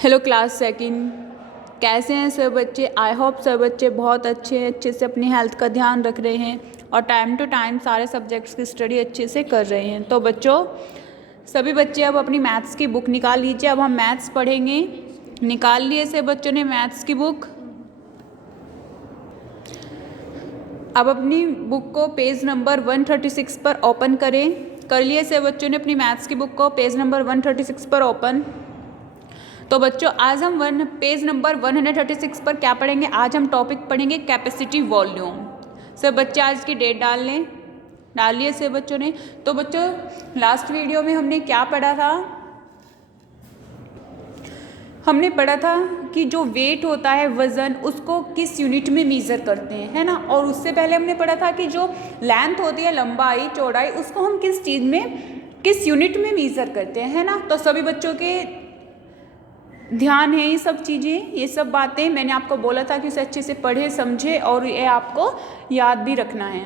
Hello class second, कैसे हैं सब बच्चे। आई होप सब बच्चे बहुत अच्छे से अपनी हेल्थ का ध्यान रख रहे हैं और टाइम टू टाइम सारे सब्जेक्ट्स की स्टडी अच्छे से कर रहे हैं। तो बच्चों, सभी बच्चे अब अपनी मैथ्स की बुक निकाल लीजिए। अब हम मैथ्स पढ़ेंगे। निकाल लिए से बच्चों ने मैथ्स की बुक। अब अपनी बुक को पेज नंबर 136 पर ओपन करें। कर लिए से बच्चों ने अपनी मैथ्स की बुक को पेज नंबर 136 पर ओपन। तो बच्चों, आज हम पेज नंबर 136 पर क्या पढ़ेंगे। आज हम टॉपिक पढ़ेंगे कैपेसिटी वॉल्यूम। सब बच्चे आज की डेट डाल लें। डाल लिए से बच्चों ने। तो बच्चों, लास्ट वीडियो में हमने क्या पढ़ा था। हमने पढ़ा था कि जो वेट होता है, वज़न, उसको किस यूनिट में मीज़र करते हैं, है ना। और उससे पहले हमने पढ़ा था कि जो लेंथ होती है, लंबाई चौड़ाई, उसको हम किस चीज़ में, किस यूनिट में मीज़र करते हैं, है ना। तो सभी बच्चों के ध्यान है ये सब चीज़ें, ये सब बातें मैंने आपको बोला था कि उसे अच्छे से पढ़े समझे और ये आपको याद भी रखना है।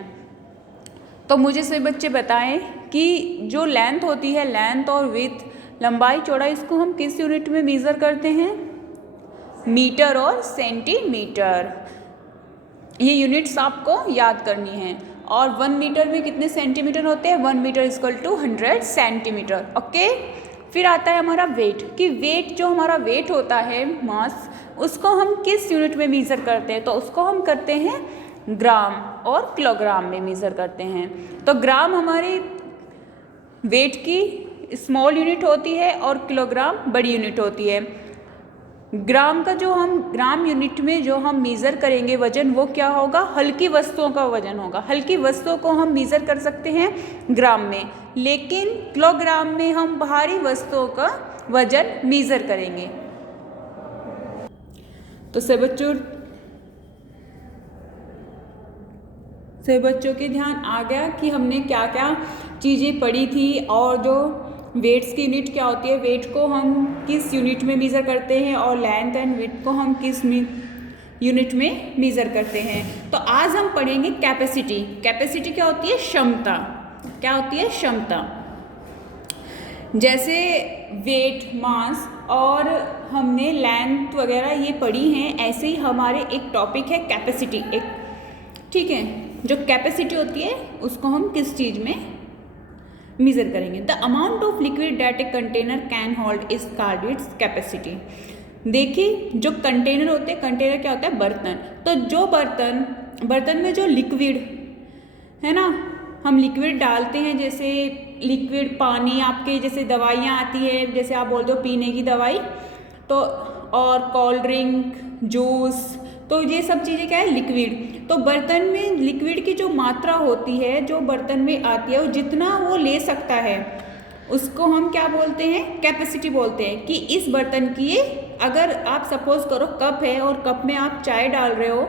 तो मुझे सभी बच्चे बताएं कि जो लेंथ होती है, लेंथ और विड्थ, लंबाई चौड़ाई, इसको हम किस यूनिट में मेज़र करते हैं। मीटर और सेंटीमीटर, ये यूनिट्स आपको याद करनी है। और 1 मीटर में कितने सेंटीमीटर होते हैं। 1 metre equal to 100 centimetre. Okay. फिर आता है हमारा वेट, कि वेट, जो हमारा वेट होता है, मास, उसको हम किस यूनिट में मीज़र करते हैं। तो उसको हम करते हैं ग्राम और किलोग्राम में मीज़र करते हैं। तो ग्राम हमारे वेट की स्मॉल यूनिट होती है और किलोग्राम बड़ी यूनिट होती है। ग्राम का जो हम ग्राम यूनिट में जो हम मीज़र करेंगे वजन, वो क्या होगा, हल्की वस्तुओं का वजन होगा। हल्की वस्तुओं को हम मीज़र कर सकते हैं ग्राम में, लेकिन किलोग्राम में हम भारी वस्तुओं का वजन मीज़र करेंगे। तो सभी बच्चों के ध्यान आ गया कि हमने क्या क्या चीज़ें पढ़ी थी और जो वेट्स की यूनिट क्या होती है, वेट को हम किस यूनिट में मेज़र करते हैं और लेंथ एंड विड्थ को हम किस यूनिट में मेज़र करते हैं। तो आज हम पढ़ेंगे कैपेसिटी। कैपेसिटी क्या होती है, क्षमता। क्या होती है, क्षमता। जैसे वेट, मास और हमने लेंथ वगैरह ये पढ़ी हैं, ऐसे ही हमारे एक टॉपिक है कैपेसिटी, एक, ठीक है। जो कैपेसिटी होती है उसको हम किस चीज़ में मेज़र करेंगे। The amount of liquid that a container can hold is called its capacity. देखिए, जो कंटेनर होते हैं, कंटेनर क्या होता है, बर्तन। तो जो बर्तन में जो लिक्विड है ना, हम लिक्विड डालते हैं, जैसे लिक्विड पानी, आपके जैसे दवाइयाँ आती है, जैसे आप बोलते हो पीने की दवाई, तो और कोल्ड ड्रिंक, जूस, तो ये सब चीज़ें क्या है, लिक्विड। तो बर्तन में लिक्विड की जो मात्रा होती है, जो बर्तन में आती है, वो जितना वो ले सकता है, उसको हम क्या बोलते हैं, कैपेसिटी बोलते हैं। कि इस बर्तन की, अगर आप सपोज करो कप है और कप में आप चाय डाल रहे हो,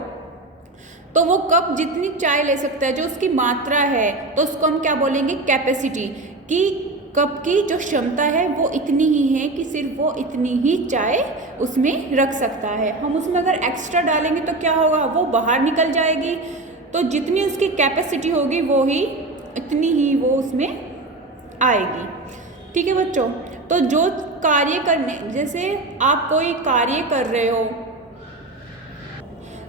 तो वो कप जितनी चाय ले सकता है, जो उसकी मात्रा है, तो उसको हम क्या बोलेंगे, कैपेसिटी। कि कप की जो क्षमता है वो इतनी ही है कि सिर्फ वो इतनी ही चाय उसमें रख सकता है। हम उसमें अगर एक्स्ट्रा डालेंगे तो क्या होगा, वो बाहर निकल जाएगी। तो जितनी उसकी कैपेसिटी होगी वो ही, इतनी ही वो उसमें आएगी। ठीक है बच्चों। तो जो कार्य करने, जैसे आप कोई कार्य कर रहे हो,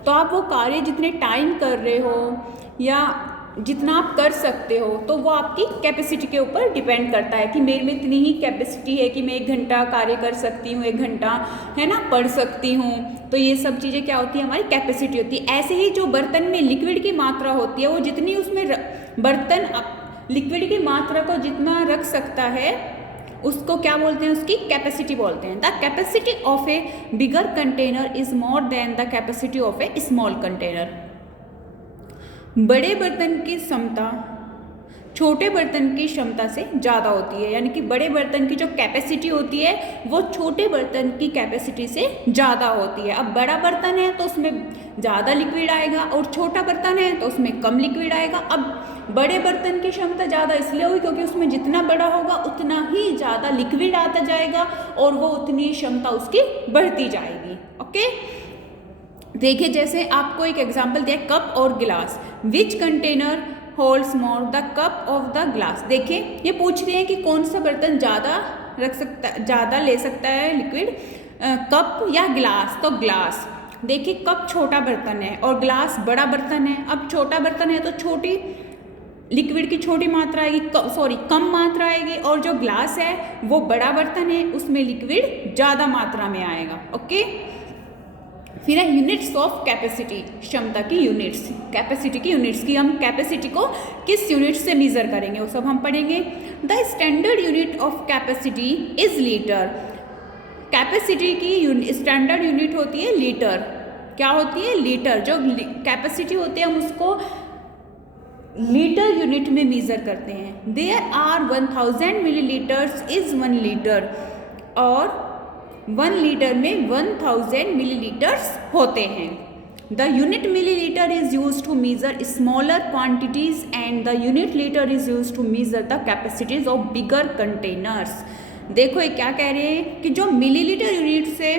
तो आप वो कार्य जितने टाइम कर रहे हो या जितना आप कर सकते हो, तो वो आपकी कैपेसिटी के ऊपर डिपेंड करता है कि मेरे में इतनी ही कैपेसिटी है कि मैं 1 घंटा कार्य कर सकती हूँ, 1 घंटा, है ना, पढ़ सकती हूँ। तो ये सब चीज़ें क्या होती है, हमारी कैपेसिटी होती है। ऐसे ही जो बर्तन में लिक्विड की मात्रा होती है, वो जितनी उसमें बर्तन लिक्विड की मात्रा को जितना रख सकता है, उसको क्या बोलते हैं, उसकी कैपेसिटी बोलते हैं। The capacity of A bigger container is more than the capacity of A small container. बड़े बर्तन की क्षमता छोटे बर्तन की क्षमता से ज़्यादा होती है। यानी कि बड़े बर्तन की जो कैपेसिटी होती है वो छोटे बर्तन की कैपेसिटी से ज़्यादा होती है। अब बड़ा बर्तन है तो उसमें ज़्यादा लिक्विड आएगा और छोटा बर्तन है तो उसमें कम लिक्विड आएगा। अब बड़े बर्तन की क्षमता ज़्यादा इसलिए हुई क्योंकि उसमें जितना बड़ा होगा उतना ही ज़्यादा लिक्विड आता जाएगा और वो उतनी क्षमता उसकी बढ़ती जाएगी। ओके, देखिए, जैसे आपको एक एग्जाम्पल दिया, कप और गिलास। Which container holds more, the cup of the glass. देखिए, ये पूछ रहे हैं कि कौन सा बर्तन ज़्यादा रख सकता, ज़्यादा ले सकता है लिक्विड, कप या गिलास, तो ग्लास। देखिए कप छोटा बर्तन है और ग्लास बड़ा बर्तन है। अब छोटा बर्तन है तो छोटी लिक्विड की छोटी मात्रा आएगी, कम मात्रा आएगी, और जो ग्लास है वो बड़ा बर्तन है, उसमें लिक्विड ज़्यादा मात्रा में आएगा। ओके, फिर है यूनिट्स ऑफ कैपेसिटी, क्षमता की यूनिट्स, कैपेसिटी की यूनिट्स की हम कैपेसिटी को किस यूनिट से मेजर करेंगे वो सब हम पढ़ेंगे। The standard unit of capacity is litre. Capacity की स्टैंडर्ड यूनिट होती है लीटर। क्या होती है? लीटर। जो कैपेसिटी होती है हम उसको लीटर यूनिट में मेजर करते हैं। There are 1000 millilitres is 1 litre, और 1 लीटर में 1000 मिलीलीटर्स होते हैं। The unit millilitre is use to measure smaller quantities and the unit litre is use to measure the capacities of bigger containers. देखो ये क्या कह रहे हैं कि जो मिलीलीटर यूनिट से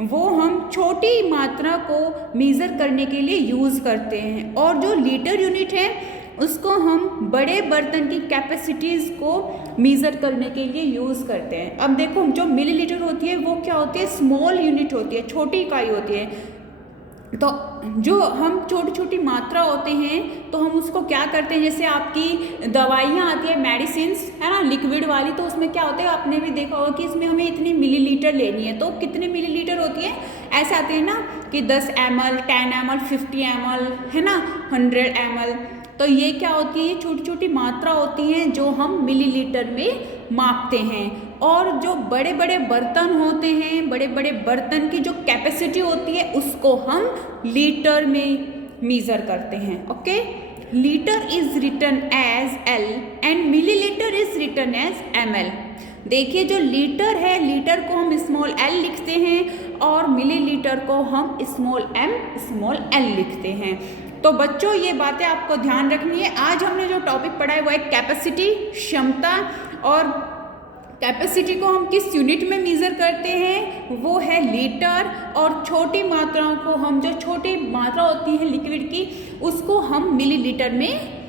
वो हम छोटी मात्रा को मेजर करने के लिए यूज करते हैं, और जो लीटर यूनिट है उसको हम बड़े बर्तन की कैपेसिटीज़ को मेज़र करने के लिए यूज़ करते हैं। अब देखो जो मिलीलीटर होती है वो क्या होती है? स्मॉल यूनिट होती है, छोटी इकाई होती है। तो जो हम छोटी छोटी मात्रा होते हैं तो हम उसको क्या करते हैं, जैसे आपकी दवाइयाँ आती है, मेडिसिन्स है ना, लिक्विड वाली, तो उसमें क्या होता है आपने भी देखा होगा कि इसमें हमें इतनी मिलीलीटर लेनी है, तो कितने मिलीलीटर होती है? ऐसे आते हैं ना कि 10 ml, 10 ml, 50 ml, है ना, 100 ml। तो ये क्या होती है? छोटी छोटी मात्रा होती हैं जो हम मिलीलीटर में मापते हैं। और जो बड़े बड़े बर्तन होते हैं, बड़े बड़े बर्तन की जो कैपेसिटी होती है उसको हम लीटर में मेज़र करते हैं। Okay, litre is written as L and millilitre is written as ml। देखिए जो लीटर है, लीटर को हम स्मॉल l लिखते हैं और मिलीलीटर को हम स्मॉल m स्मॉल l लिखते हैं। तो बच्चों ये बातें आपको ध्यान रखनी है। आज हमने जो टॉपिक पढ़ा है वो है कैपेसिटी, क्षमता, और कैपेसिटी को हम किस यूनिट में मेज़र करते हैं वो है लीटर, और छोटी मात्राओं को हम, जो छोटी मात्रा होती है लिक्विड की, उसको हम मिलीलीटर में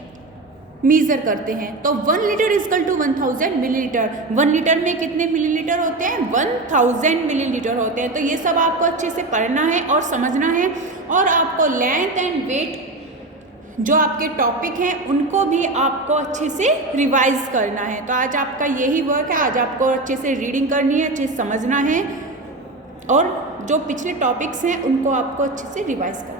मेज़र करते हैं। तो 1 litre equal to 1000 millilitre. 1 litre में कितने मिलीलीटर होते हैं? 1000 मिलीलीटर होते हैं। तो ये सब आपको अच्छे से पढ़ना है और समझना है, और आपको लेंथ एंड वेट जो आपके टॉपिक हैं उनको भी आपको अच्छे से रिवाइज करना है। तो आज आपका यही वर्क है, आज आपको अच्छे से रीडिंग करनी है, अच्छे से समझना है, और जो पिछले टॉपिक्स हैं उनको आपको अच्छे से रिवाइज करना है।